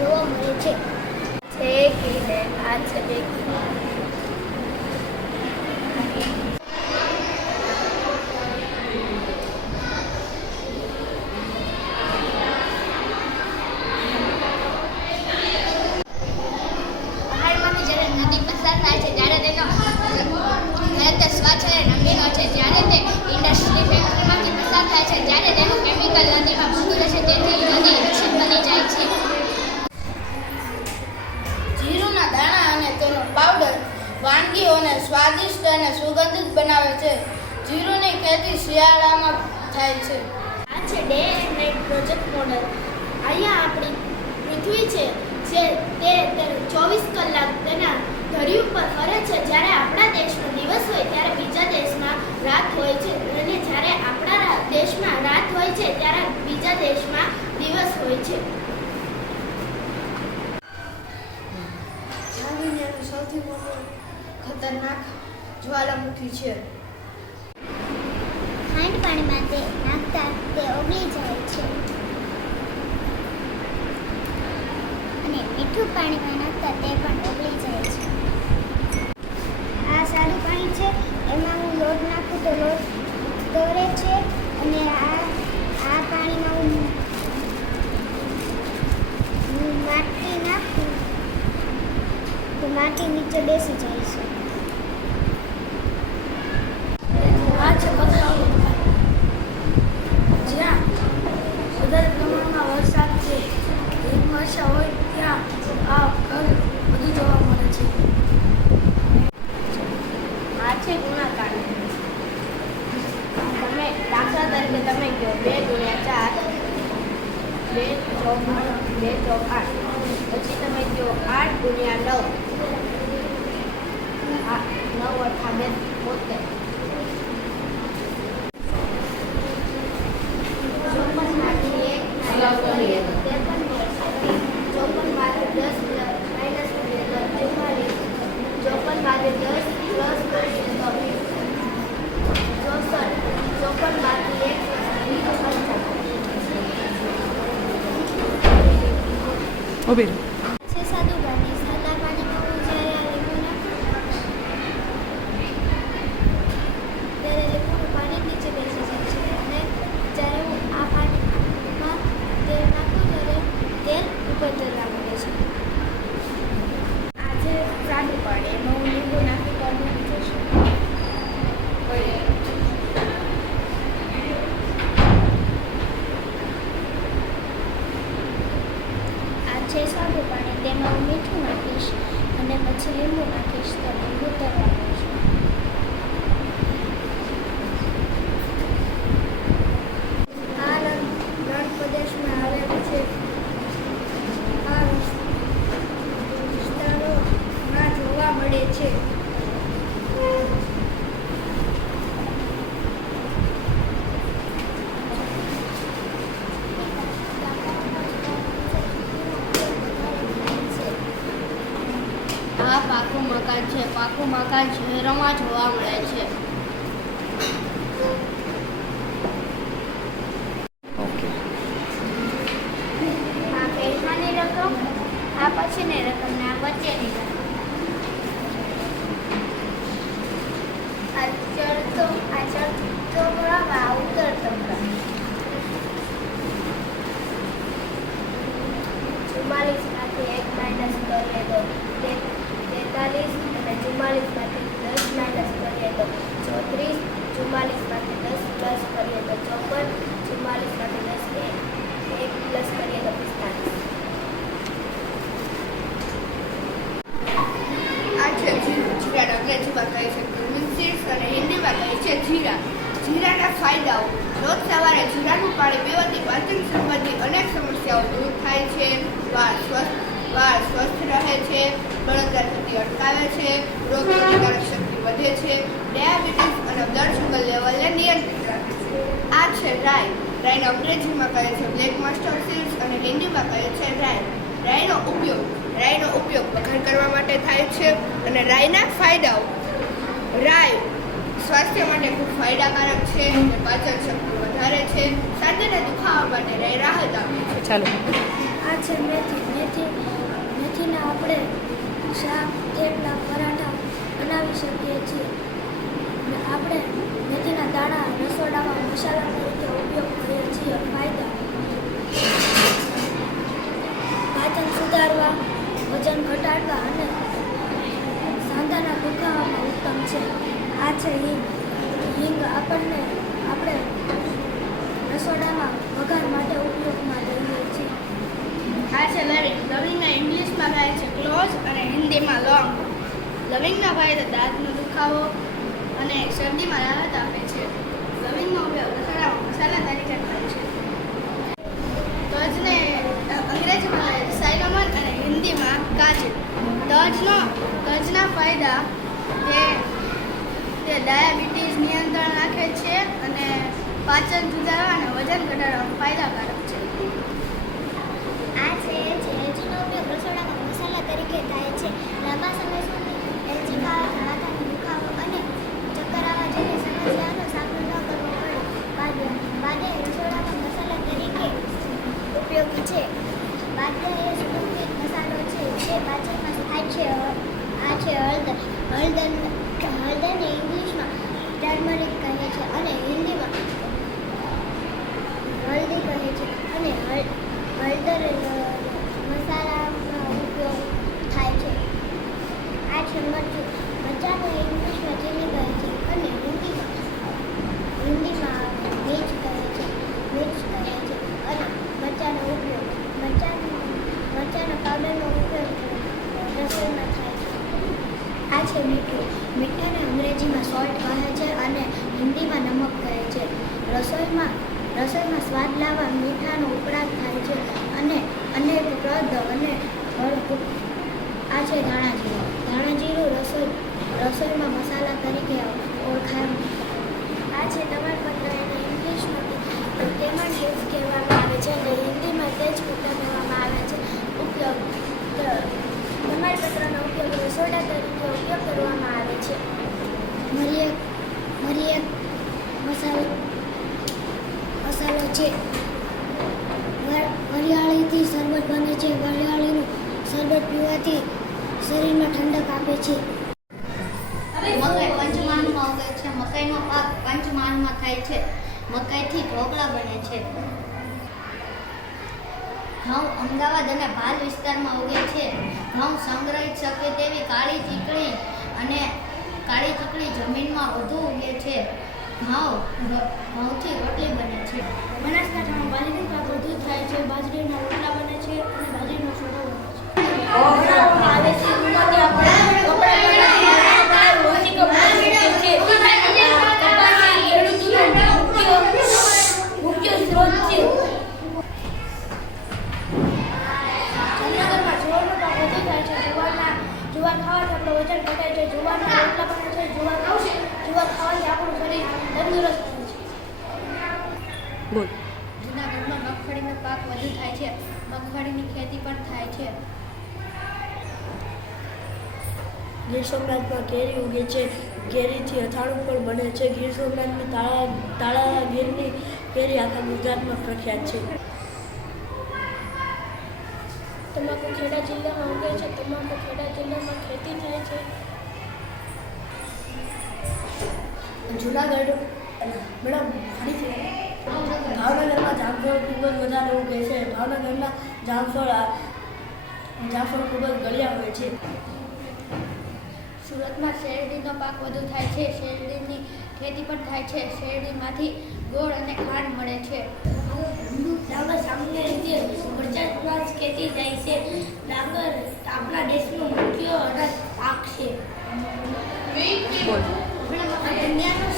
જોવા મળે છે. પહાડમાંથી જ્યારે નદી પસાર થાય છે ત્યારે તેનો રસ્તો સ્વચ્છ અને રંગીનો છે. જ્યારે તે ઇન્ડસ્ટ્રી ફેક્ટરીમાંથી પસાર થાય છે ત્યારે તેનું કેમિકલ નદીમાં ભળતું રહે છે, તેથી નદી દૂષિત બની જાય છે. જીરુના દાણા અને તેનો પાવડર વાનગીઓને સ્વાદિષ્ટ અને સુગંધિત બનાવે છે. જીરુની ખેતી શિયાળામાં થાય છે. આ છે day and night project model. અહીંયા આપણી પૃથ્વી છે જે તે 24 કલાક તેના ધરી ઉપર ફરે છે. જ્યારે આપણા દેશમાં દિવસ હોય ત્યારે બીજા દેશમાં રાત હોય છે, અને જ્યારે આપણા દેશમાં રાત હોય છે ત્યારે બીજા દેશમાં દિવસ હોય છે. દુનિયાનું સૌથી મોટું ખતરનાક જ્વાલામુખી છે. ખાંડ પાણીમાં તે નાખતા તે ઓગળી જાય છે, અને મીઠું પાણીમાં નાખતા તે પણ ઓગળી જાય છે. આ સારું પાણી છે, એમાં હું લોટ નાખું તો લોટ દોરે છે, અને આ પાણીમાં હું માટી નાખું તો માટી નીચે બેસી જાય છે. આ છે પતરાનું જ્યાં વધારે પ્રમાણમાં વરસાદ છે, હિમવર્ષા હોય ત્યાં આ ઘર બધું જોવા મળે છે. આ છે ગુણાકાર. તમે દાખલા તરીકે તમે કહો 2 ગુણ્યા 4, 2 ચોક 8. પછી તમે કહો 8 ગુણ્યા 9, 9 અઠા 72. ઊભી રહો. છે સાદું પાણી. સાદા પાણીમાં હું જ્યારે આ લીંબુ નાખું ત્યારે લીંબુનું પાણી નીચે બેસી જાય છે, અને જ્યારે હું આ પાણીમાં તેલ નાખું ત્યારે તેલ ઉપર તરવા માંડે છે. આ છે સાદું પાણી. એમાં હું લીંબુ નાખી તો મૂકી જશે. આ છે સાદું પાણી. તેમાં હું મીઠું નાખીશ અને પછી લીંબુ નાખીશ તો લીંબુ તરવાનું છે. આ રણ પ્રદેશમાં આવેલ છે. આ વિસ્તારોમાં જોવા મળે છે. આ પાકું મકાન છે. પાકું મકાન શહેરોમાં જોવા મળે છે. ઓકે. આ પહેલાની રકમ, આ પછીની રકમ ને આ વચ્ચેની રકમ. આ ચડતો ભાગ, આ ઉતરતો ભાગ. 44 માંથી 1 માઇનસ કરીએ તો 43, અને 44 માંથી 10 માઇનસ કરીએ તો 34, 44 માંથી 10 પ્લસ કરીએ તો 54, 44 માંથી 10 1 પ્લસ કરીએ તો 45. આ છે જીરું. જીરાને અંગ્રેજીમાં કહે છે ક્યુમિન સીડ્સ અને હિન્દીમાં કહે છે જીરા. જીરાના ફાયદાઓ: રોજ સવારે જીરાનું પાણી પીવાથી પાચન સંબંધી અનેક સમસ્યાઓ દૂર થાય છે. વાળ સ્વસ્થ રહે છે. બળતરા થતી અટકાવે છે. રોગ પ્રતિકારક શક્તિ વધે છે. ડાયાબિટીસ અને બ્લડ શુગર લેવલને નિયંત્રિત રાખે છે. આ છે રાઈ. રાઈને અંગ્રેજીમાં કહે છે બ્લેક મસ્ટર્ડ સીડ્સ અને હિન્દીમાં કહે છે રાઈ. રાઈનો ઉપયોગ વઘાર કરવા માટે થાય છે. અને રાઈના ફાયદાઓ: રાઈ સ્વાસ્થ્ય માટે ખૂબ ફાયદાકારક છે. પાચન શક્તિ વધારે છે. સાંધાના દુખાવા માટે રાઈ રાહત આપે છે. ચાલો. આ આ છે મેથીના આપણે શાક થેપલા પરાઠા બનાવી શકીએ છીએ અને આપણે મેથીના દાણા રસોડામાં મસાલા તરીકે ઉપયોગ કરીએ છીએ. ફાયદા: પાચન સુધારવા, વજન ઘટાડવા અને સાંધાના દુખાવામાં ઉત્તમ છે. આ છે હિંગ આપણે રસોડામાં વઘાર માટે ઉપયોગમાં લઈએ છીએ. આ છે લવિંગ. લવિંગને ઇંગ્લિશમાં કહે છે ક્લોઝ અને હિન્દીમાં લોંગ. લવિંગના ફાયદા: દાંતનો દુખાવો અને શરદીમાં રાહત આપે છે. લવિંગનો ઉપયોગ રસોડામાં મસાલા તરીકે થાય છે. તજને અંગ્રેજીમાં કહે છે સાયનામન અને હિન્દીમાં કાજુ. તજના ફાયદા: તે ડાયાબિટીસ નિયંત્રણ રાખે છે અને પાચન સુધારવા અને વજન ઘટાડવામાં ફાયદાકારક છે. આ છે એલચીનો ઉપયોગ રસોડામાં મસાલા તરીકે થાય છે. લાંબા સમય સુધી એલચી ખાવાથી માથાનો દુખાવો અને ચક્કર આવવા જેવી સમસ્યાનો સામનો ન કરવો પડે. બાદે રસોડામાં મસાલા તરીકે ઉપયોગી છે. બાદિયા એ સુગંધિત મસાલો છે જે પાચનમાં થાય છે. આ છે હળદર. હળદરને ઇંગ્લિશમાં ટર્મરિક કહે છે અને હિન્દીમાં હળદી કહે છે અને હળદર મસાલામાં ઉપયોગ થાય છે. આ છે મરચું. મરચાંને ઇંગ્લિશમાં ચીલી કહે છે અને હિન્દીમાં મિર્ચ કહે છે અને મરચાંનો પાવડરનો ઉપયોગ રસોઈમાં થાય છે. આ છે મીઠું. મીઠાને અંગ્રેજીમાં સોલ્ટ કહે છે અને હિન્દીમાં નમક કહે છે. રસોઈમાં સ્વાદ લાવવા મીઠાનો ઉપયોગ થાય છે અને અનેક પ્રદ અને ભરપૂર. આ છે ધાણાજીરું. ધાણાજીરું રસોઈમાં મસાલા તરીકે ઓળખાય. આ છે તમાલપત્ર. એને ઇંગ્લિશમાં લેમન લીફ કહેવામાં આવે છે અને હિન્દીમાં તેજપત્તા કહેવામાં આવે છે. ઉપયોગ: તમાલપત્રનો ઉપયોગ રસોડા તરીકે ઉપયોગ કરવામાં આવે છે. મરી એક મસાલો છે. વરિયાળીથી શરબત બને છે. વરિયાળીનું શરબત પીવાથી શરીરમાં ઠંડક આપે છે. મકાઈ પંચમહાલમાં ઉગે છે. મકાઈનો પાક પંચમહાલમાં થાય છે. મકાઈથી ઢોકળા બને છે. ઘઉં અમદાવાદ અને ભાલ વિસ્તારમાં ઉગે છે. ઘઉં સંગ્રહિત શકે તેવી કાળી ચીકણી જમીનમાં વધુ ઉગે છે. ઘઉંથી રોટલી બને છે. બનાસકાંઠામાં બાજરીનો પાક વધુ થાય છે. બાજરીના રોટલા બને છે અને બાજરીનો શોરો બને છે. મુખ્ય સ્ત્રોત છે. જામનગરમાં જુવારનો પાક વધુ થાય છે. જુવાર ખાવાથી આપણું વજન ઘટાય છે. જુવારના રોટલા બને છે. જુવાર ખાવાથી આપણું શરીર તંદુરસ્ત રહે છે. બોલ. જૂનાગઢમાં મગફળીનો પાક વધુ થાય છે. મગફળીની ખેતી પણ થાય છે. ગીર સોમનાથમાં કેરી ઉગે છે. કેરીથી અથાણું પણ બને છે. ગીર સોમનાથની તાળા ગીરની કેરી આખા ગુજરાતમાં પ્રખ્યાત છે. તમાકુ ખેડા જિલ્લામાં ઉગે છે. તમાકુ ખેડા જિલ્લામાં ખેતી થાય છે. જુનાગઢ મેડમ ભાવનગરમાં જામફળ ખૂબ જ વધારે ઉગે છે. ભાવનગરના જામફળ ખૂબ જ ગળ્યા હોય છે. સુરતમાં શેરડીનો પાક વધુ થાય છે. શેરડીની ખેતી પણ થાય છે. શેરડીમાંથી ગોળ અને ખાંડ મળે છે. ડાંગર સામાન્ય રીતે વરસાદમાં જ ખેતી થાય છે. ડાંગર આપણા દેશનો મુખ્ય અનાજ પાક છે. બોલ. દુનિયાનો